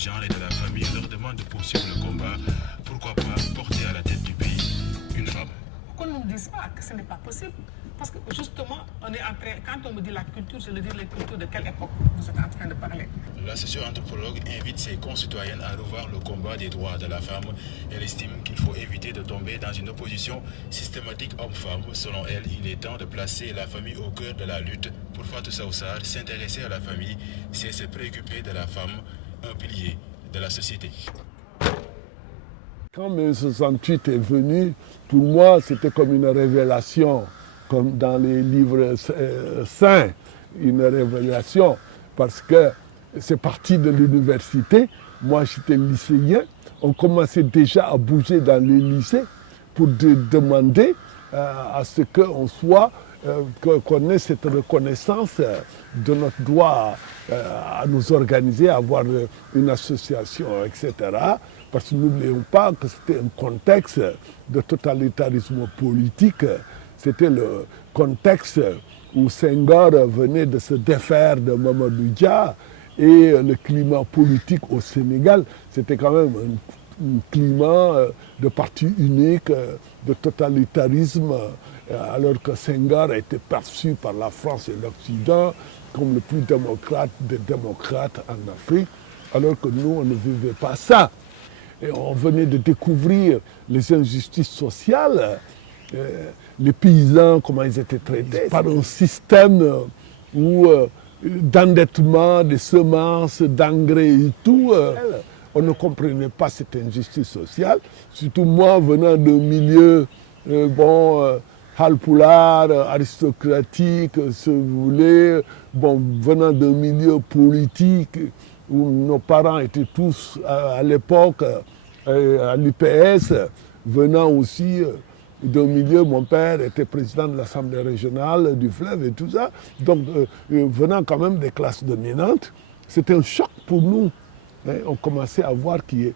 genre et de la famille leur demande de poursuivre le combat. Pourquoi pas porter à la tête du pays une femme? Qu'on ne nous dise pas que ce n'est pas possible. Parce que justement, on est en train, quand on me dit la culture, je veux dire les cultures de quelle époque vous êtes en train de parler. La socio-anthropologue invite ses concitoyennes à revoir le combat des droits de la femme. Elle estime qu'il faut éviter de tomber dans une opposition systématique homme-femme. Selon elle, il est temps de placer la famille au cœur de la lutte. Pour Fatou Sawsar, s'intéresser à la famille, c'est se préoccuper de la femme, un pilier de la société. Quand mai 68 est venu, pour moi, c'était comme une révélation, comme dans les livres saints, une révélation, parce que c'est parti de l'université. Moi, j'étais lycéen. On commençait déjà à bouger dans les lycées pour demander à ce qu'on soit, qu'on ait cette reconnaissance de notre droit à nous organiser, à avoir une association, etc. Parce que n'oublions pas que c'était un contexte de totalitarisme politique. C'était le contexte où Senghor venait de se défaire de Mamadou Dia et le climat politique au Sénégal, c'était quand même un climat de parti unique, de totalitarisme, alors que Senghor a été perçu par la France et l'Occident comme le plus démocrate des démocrates en Afrique, alors que nous, on ne vivait pas ça. Et on venait de découvrir les injustices sociales, les paysans, comment ils étaient traités, par un système d'endettement, de semences, d'engrais et tout. On ne comprenait pas cette injustice sociale. Surtout moi, venant d'un milieu, halpoulard, aristocratique, si vous voulez, venant d'un milieu politique, où nos parents étaient tous à l'époque à l'UPS, venant aussi d'un milieu, mon père était président de l'Assemblée régionale du Fleuve et tout ça, donc venant quand même des classes dominantes, c'était un choc pour nous. On commençait à voir qu'il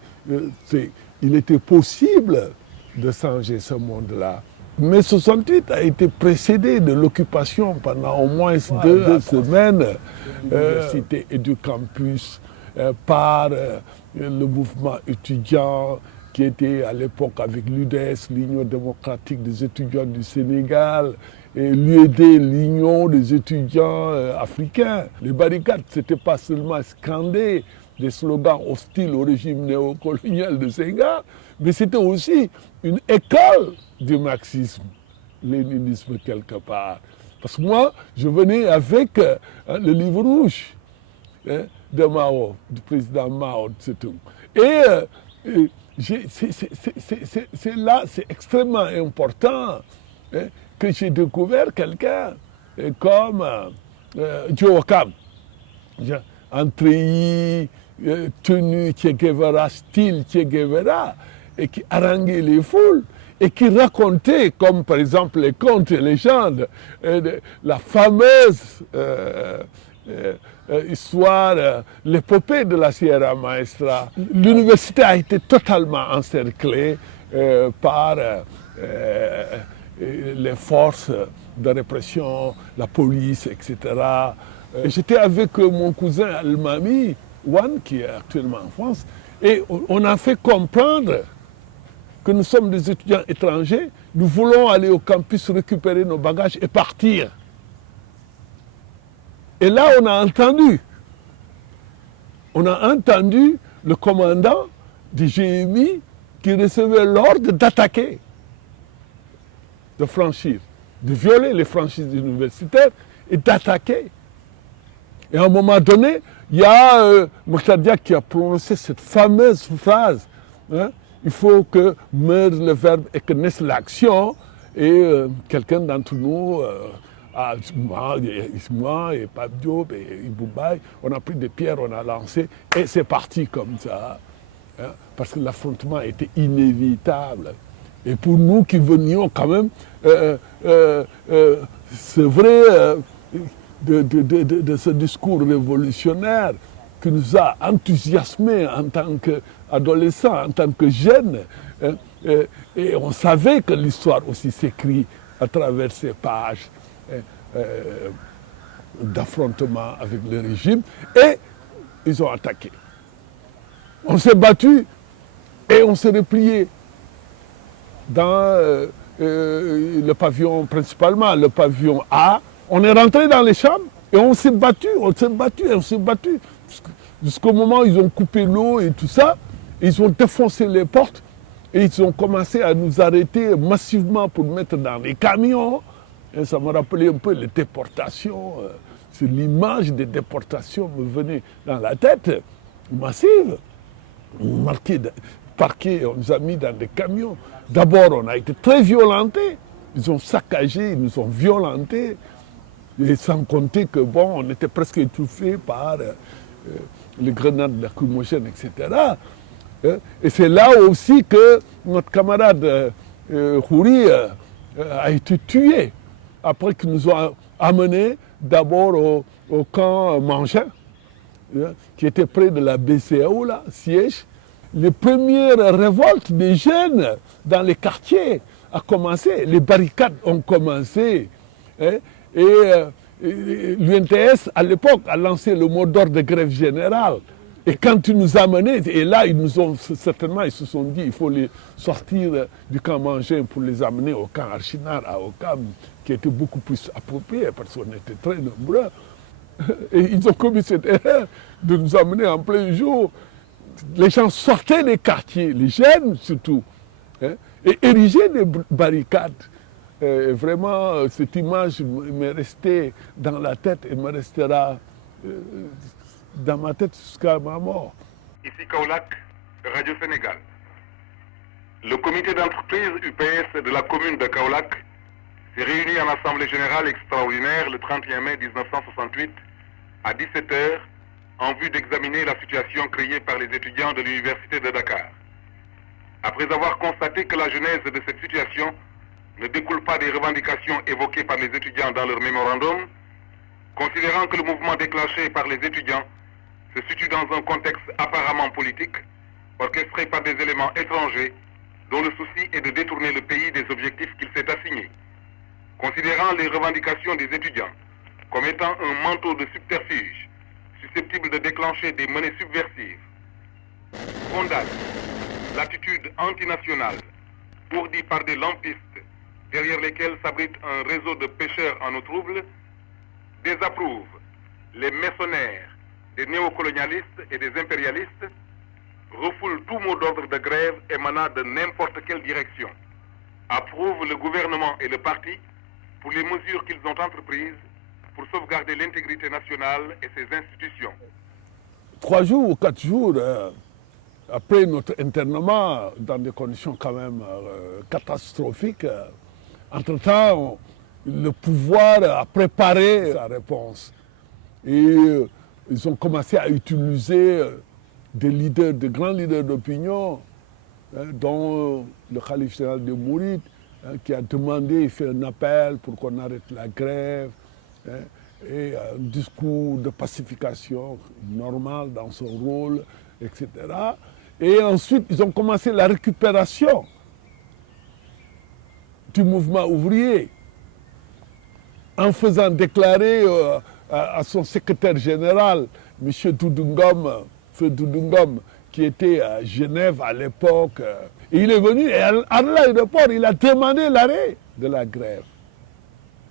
était possible de changer ce monde-là. Mais 68 a été précédé de l'occupation pendant au moins deux semaines. L'université Educampus par le mouvement étudiant qui était à l'époque avec l'UDES, l'Union démocratique des étudiants du Sénégal, et l'UED, l'Union des étudiants africains. Les barricades, ce n'était pas seulement scander des slogans hostiles au régime néocolonial de Senghor, mais c'était aussi une école du marxisme, léninisme quelque part. Parce que moi, je venais avec le livre rouge de Mao, du président Mao Tse-tung. Et c'est là, c'est extrêmement important que j'ai découvert quelqu'un comme Joe Wakam, en treillis, tenue Che Guevara, style Che Guevara, et qui haranguait les foules, et qui racontait, comme par exemple les contes et légendes, la fameuse histoire, l'épopée de la Sierra Maestra. L'université a été totalement encerclée par les forces de répression, la police, etc. J'étais avec mon cousin Al-Mami, Wan, qui est actuellement en France, et on a fait comprendre que nous sommes des étudiants étrangers, nous voulons aller au campus récupérer nos bagages et partir. Et là, on a entendu le commandant du GMI qui recevait l'ordre d'attaquer, de franchir, de violer les franchises universitaires et d'attaquer. Et à un moment donné, il y a Mokhtar Diak qui a prononcé cette fameuse phrase, hein, il faut que meure le verbe et que naisse l'action. Et quelqu'un d'entre nous, moi et Pape Diop et Iboubaï, on a pris des pierres, on a lancé et c'est parti comme ça. Hein, parce que l'affrontement était inévitable. Et pour nous qui venions quand même, c'est vrai, de ce discours révolutionnaire qui nous a enthousiasmés en tant qu'adolescents, en tant que jeunes. Et on savait que l'histoire aussi s'écrit à travers ces pages d'affrontement avec le régime. Et ils ont attaqué. On s'est battu et on s'est replié dans le pavillon principalement, le pavillon A. On est rentré dans les chambres et on s'est battu, jusqu'au moment où ils ont coupé l'eau et tout ça. Ils ont défoncé les portes et ils ont commencé à nous arrêter massivement pour nous mettre dans les camions. Et ça me rappelait un peu les déportations. C'est l'image des déportations me venait dans la tête, massive. Parqués, on nous a mis dans des camions. D'abord, on a été très violentés. Ils ont saccagé, ils nous ont violentés. Et sans compter que, bon, on était presque étouffés par les grenades lacrymogènes, etc. Et c'est là aussi que notre camarade Khouri a été tué. Après qu'ils nous ont amenés d'abord au camp Mangin, qui était près de la BCAO, là, siège. Les premières révoltes des jeunes dans les quartiers ont commencé, les barricades ont commencé. Et l'UNTS, à l'époque, a lancé le mot d'ordre de grève générale. Et quand ils nous amenaient, et là, ils nous ont certainement, ils se sont dit, il faut les sortir du camp Mangin pour les amener au camp Archinar, à Ouakam, qui était beaucoup plus approprié, parce qu'on était très nombreux. Et ils ont commis cette erreur de nous amener en plein jour. Les gens sortaient des quartiers, les jeunes surtout, et érigeaient des barricades. Vraiment, cette image m'est restée dans la tête et me restera dans ma tête jusqu'à ma mort. Ici Kaolack, Radio Sénégal. Le comité d'entreprise UPS de la commune de Kaolack s'est réuni en assemblée générale extraordinaire le 31 mai 1968 à 17h en vue d'examiner la situation créée par les étudiants de l'université de Dakar. Après avoir constaté que la genèse de cette situation ne découle pas des revendications évoquées par les étudiants dans leur mémorandum, considérant que le mouvement déclenché par les étudiants se situe dans un contexte apparemment politique, orchestré par des éléments étrangers, dont le souci est de détourner le pays des objectifs qu'il s'est assignés. Considérant les revendications des étudiants comme étant un manteau de subterfuge susceptible de déclencher des menées subversives, condamne l'attitude antinationale ourdie par des lampistes derrière lesquels s'abrite un réseau de pêcheurs en eau trouble, désapprouve les mercenaires des néocolonialistes et des impérialistes, refoule tout mot d'ordre de grève émanant de n'importe quelle direction, approuve le gouvernement et le parti pour les mesures qu'ils ont entreprises pour sauvegarder l'intégrité nationale et ses institutions. 3 jours ou 4 jours après notre internement, dans des conditions quand même catastrophiques, entre-temps, le pouvoir a préparé sa réponse. Et ils ont commencé à utiliser des grands leaders d'opinion, dont le calife général de Mouride, qui a demandé, il fait un appel pour qu'on arrête la grève, et un discours de pacification normal dans son rôle, etc. Et ensuite, ils ont commencé la récupération du mouvement ouvrier en faisant déclarer à son secrétaire général, M. Doudou Ngom, qui était à Genève à l'époque. Et il est venu et à l'aéroport, il a demandé l'arrêt de la grève.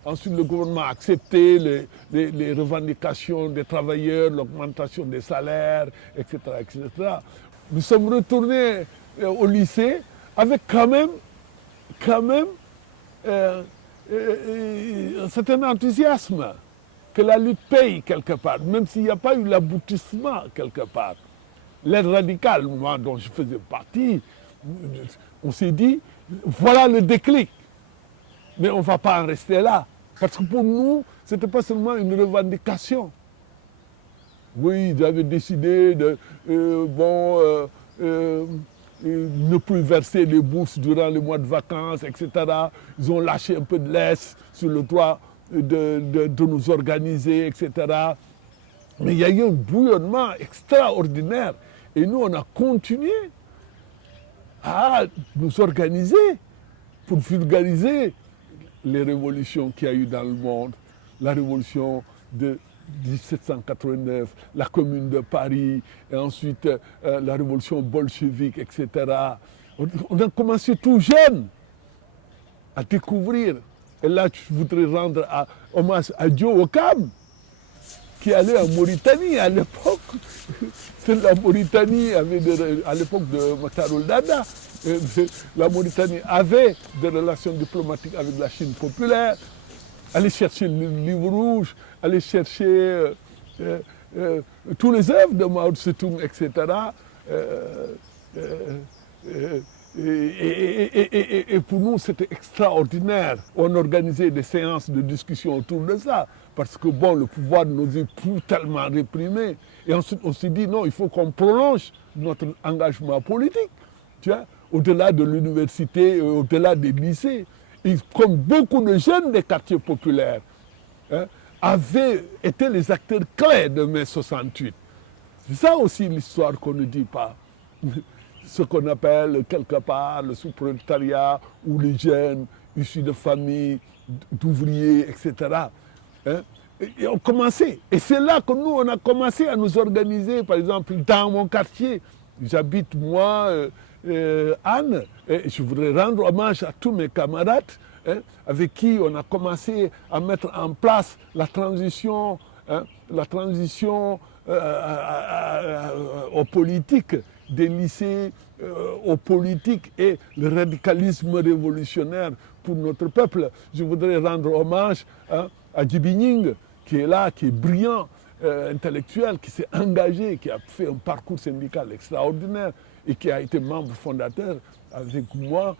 Ensuite, le gouvernement a accepté les revendications des travailleurs, l'augmentation des salaires, etc., etc. Nous sommes retournés au lycée avec quand même un certain enthousiasme que la lutte paye quelque part, même s'il n'y a pas eu l'aboutissement quelque part. L'aide radicale, moi, dont je faisais partie, on s'est dit, voilà le déclic. Mais on ne va pas en rester là. Parce que pour nous, ce n'était pas seulement une revendication. Oui, ils avaient décidé de ne plus verser les bourses durant les mois de vacances, etc. Ils ont lâché un peu de laisse sur le droit de nous organiser, etc. Mais il y a eu un bouillonnement extraordinaire. Et nous, on a continué à nous organiser pour vulgariser les révolutions qu'il y a eu dans le monde. La révolution de 1789, la Commune de Paris, et ensuite la révolution bolchevique, etc. On a commencé tout jeune à découvrir. Et là, je voudrais rendre hommage à Joe Wakam, qui allait en Mauritanie à l'époque. La Mauritanie avait, à l'époque de Matarol Dada, la Mauritanie avait des relations diplomatiques avec la Chine populaire, aller chercher le livre rouge, aller chercher tous les œuvres de Mao Tse-tung, etc. Et pour nous, c'était extraordinaire. On organisait des séances de discussion autour de ça, parce que bon, le pouvoir nous est plus tellement réprimé. Et ensuite, on s'est dit, non, il faut qu'on prolonge notre engagement politique, tu vois, au-delà de l'université, au-delà des lycées. Et comme beaucoup de jeunes des quartiers populaires avaient été les acteurs clés de mai 68. C'est ça aussi l'histoire qu'on ne dit pas. Ce qu'on appelle quelque part le sous-prolétariat ou les jeunes issus de familles, d'ouvriers, etc. Et on commençait. Et c'est là que nous, on a commencé à nous organiser. Par exemple, dans mon quartier, j'habite moi, Anne, et je voudrais rendre hommage à tous mes camarades avec qui on a commencé à mettre en place la transition aux politiques des lycées, aux politiques et le radicalisme révolutionnaire pour notre peuple. Je voudrais rendre hommage à Djiby Ning, qui est là, qui est brillant, intellectuel, qui s'est engagé, qui a fait un parcours syndical extraordinaire et qui a été membre fondateur avec moi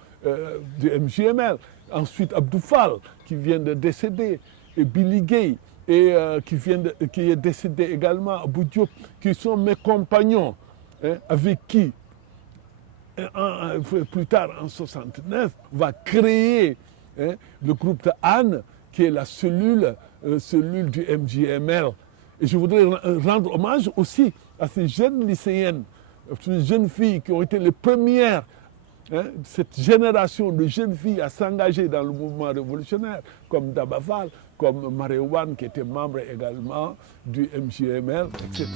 du MJML. Ensuite, Abdou Fall, qui vient de décéder, et Billy Gay, et qui est décédé également, Abou Diop, qui sont mes compagnons, avec qui, plus tard en 1969, on va créer le groupe de Anne, qui est la cellule du MJML. Et je voudrais rendre hommage aussi à ces jeunes lycéennes, ces jeunes filles qui ont été les premières, cette génération de jeunes filles à s'engager dans le mouvement révolutionnaire, comme Daba Fall, comme Maréwan, qui était membre également du MJML, etc.